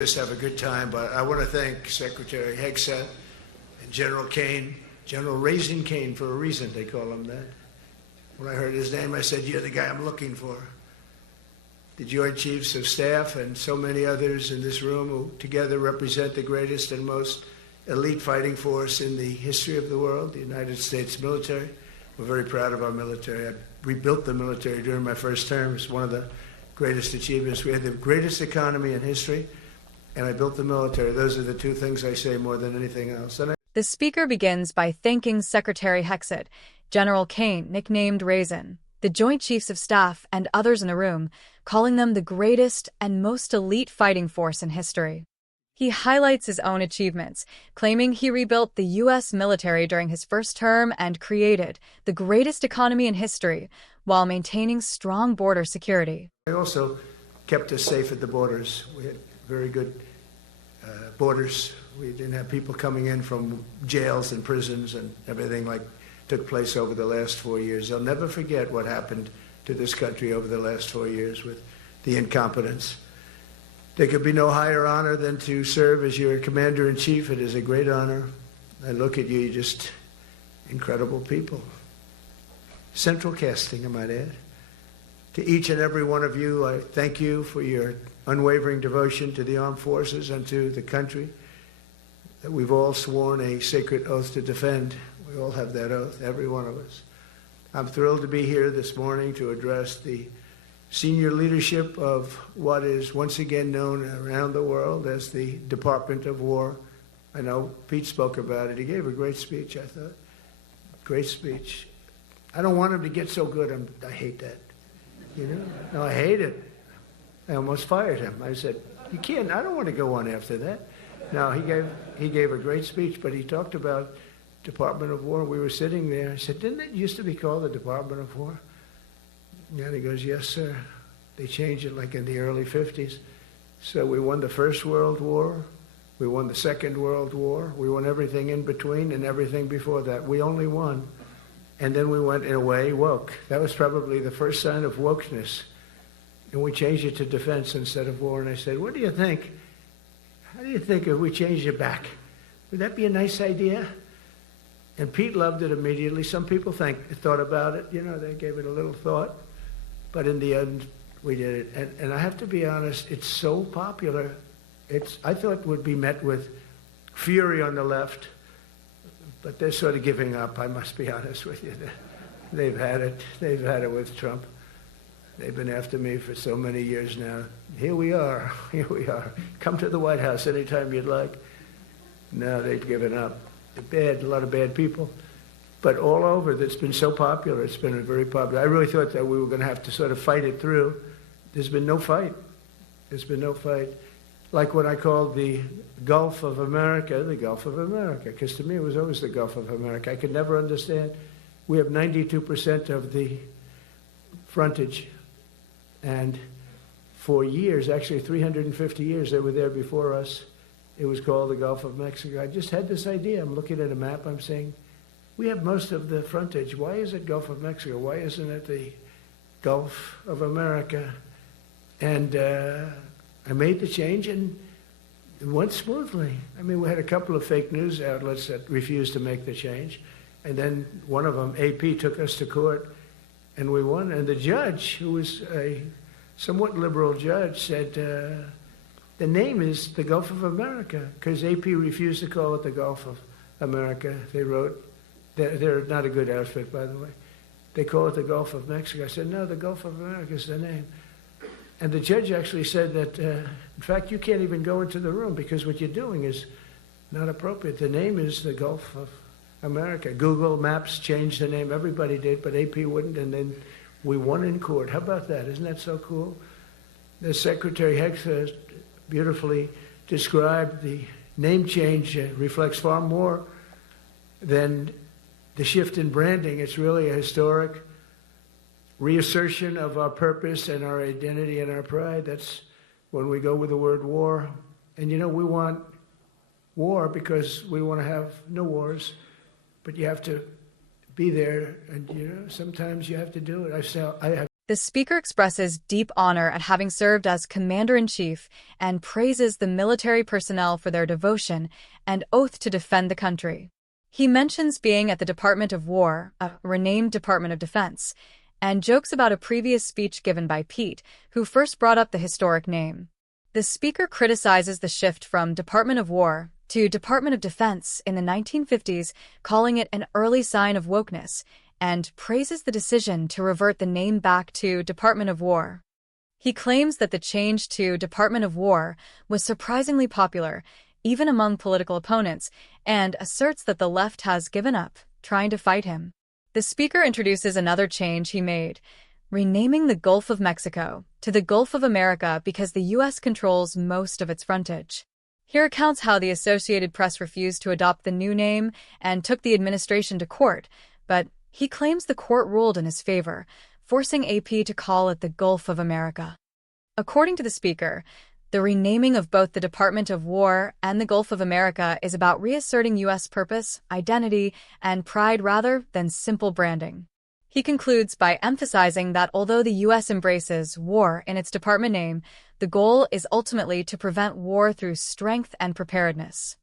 Just have a good time, but I want to thank Secretary Hegseth and General Kane, General Raising Kane for a reason, they call him that. When I heard his name, I said, you're the guy I'm looking for. The Joint Chiefs of Staff and so many others in this room who together represent the greatest and most elite fighting force in the history of the world, the United States military. We're very proud of our military. I rebuilt the military during my first term. It's one of the greatest achievements. We had the greatest economy in history, and I built the military. Those are the two things I say more than anything else. The speaker begins by thanking Secretary Hegseth, General Kane, nicknamed Raisin, the Joint Chiefs of Staff, and others in the room, calling them the greatest and most elite fighting force in history. He highlights his own achievements, claiming he rebuilt the U.S. military during his first term and created the greatest economy in history while maintaining strong border security. I also kept us safe at the borders. We had very good borders. We didn't have people coming in from jails and prisons and everything like took place over the last 4 years. They'll never forget what happened to this country over the last 4 years with the incompetence. There could be no higher honor than to serve as your commander-in-chief. It is a great honor. I look at you, you're just incredible people. Central casting, I might add. To each and every one of you, I thank you for your unwavering devotion to the armed forces and to the country that we've all sworn a sacred oath to defend. We all have that oath, every one of us. I'm thrilled to be here this morning to address the senior leadership of what is once again known around the world as the Department of War. I know Pete spoke about it. He gave a great speech, I thought. Great speech. I don't want him to get so good. I hate that. You know? No, I hate it. I almost fired him. I said, you can't, I don't want to go on after that. No, he gave a great speech, but he talked about Department of War. We were sitting there. I said, didn't it used to be called the Department of War? And he goes, yes, sir. They changed it like in the early 50s. So we won the First World War. We won the Second World War. We won everything in between and everything before that. We only won. And then we went, in a way, woke. That was probably the first sign of wokeness. And we changed it to defense instead of war. And I said, what do you think? How do you think if we changed it back? Would that be a nice idea? And Pete loved it immediately. Some people thought about it. You know, they gave it a little thought. But in the end, we did it. And I have to be honest, it's so popular. I thought it would be met with fury on the left. But they're sort of giving up, I must be honest with you. They've had it. They've had it with Trump. They've been after me for so many years now. Here we are. Here we are. Come to the White House anytime you'd like. No, they've given up. They're bad, a lot of bad people. But all over, it's been so popular. It's been very popular. I really thought that we were going to have to sort of fight it through. There's been no fight. There's been no fight. Like what I called the Gulf of America, the Gulf of America, because to me it was always the Gulf of America. I could never understand. We have 92% of the frontage. And for years, actually 350 years, they were there before us. It was called the Gulf of Mexico. I just had this idea. I'm looking at a map. I'm saying, we have most of the frontage. Why is it Gulf of Mexico? Why isn't it the Gulf of America? And I made the change, and it went smoothly. I mean, we had a couple of fake news outlets that refused to make the change. And then one of them, AP, took us to court, and we won. And the judge, who was a somewhat liberal judge, said, the name is the Gulf of America, because AP refused to call it the Gulf of America. They wrote, they're not a good outfit, by the way. They call it the Gulf of Mexico. I said, no, the Gulf of America is the name. And the judge actually said that, in fact, you can't even go into the room because what you're doing is not appropriate. The name is the Gulf of America. Google Maps changed the name. Everybody did, but AP wouldn't, and then we won in court. How about that? Isn't that so cool? The Secretary Hegseth beautifully described the name change reflects far more than the shift in branding. It's really a historic reassertion of our purpose and our identity and our pride. That's when we go with the word war. And you know, we want war because we want to have no wars, but you have to be there, and you know, sometimes you have to do it. I have The speaker expresses deep honor at having served as commander-in-chief and praises the military personnel for their devotion and oath to defend the country. He mentions being at the Department of War, a renamed Department of Defense, and jokes about a previous speech given by Pete, who first brought up the historic name. The speaker criticizes the shift from Department of War to Department of Defense in the 1950s, calling it an early sign of wokeness, and praises the decision to revert the name back to Department of War. He claims that the change to Department of War was surprisingly popular, even among political opponents, and asserts that the left has given up trying to fight him. The speaker introduces another change he made, renaming the Gulf of Mexico to the Gulf of America because the U.S. controls most of its frontage. He recounts how the Associated Press refused to adopt the new name and took the administration to court, but he claims the court ruled in his favor, forcing AP to call it the Gulf of America. According to the speaker, the renaming of both the Department of War and the Gulf of America is about reasserting U.S. purpose, identity, and pride rather than simple branding. He concludes by emphasizing that although the U.S. embraces war in its department name, the goal is ultimately to prevent war through strength and preparedness.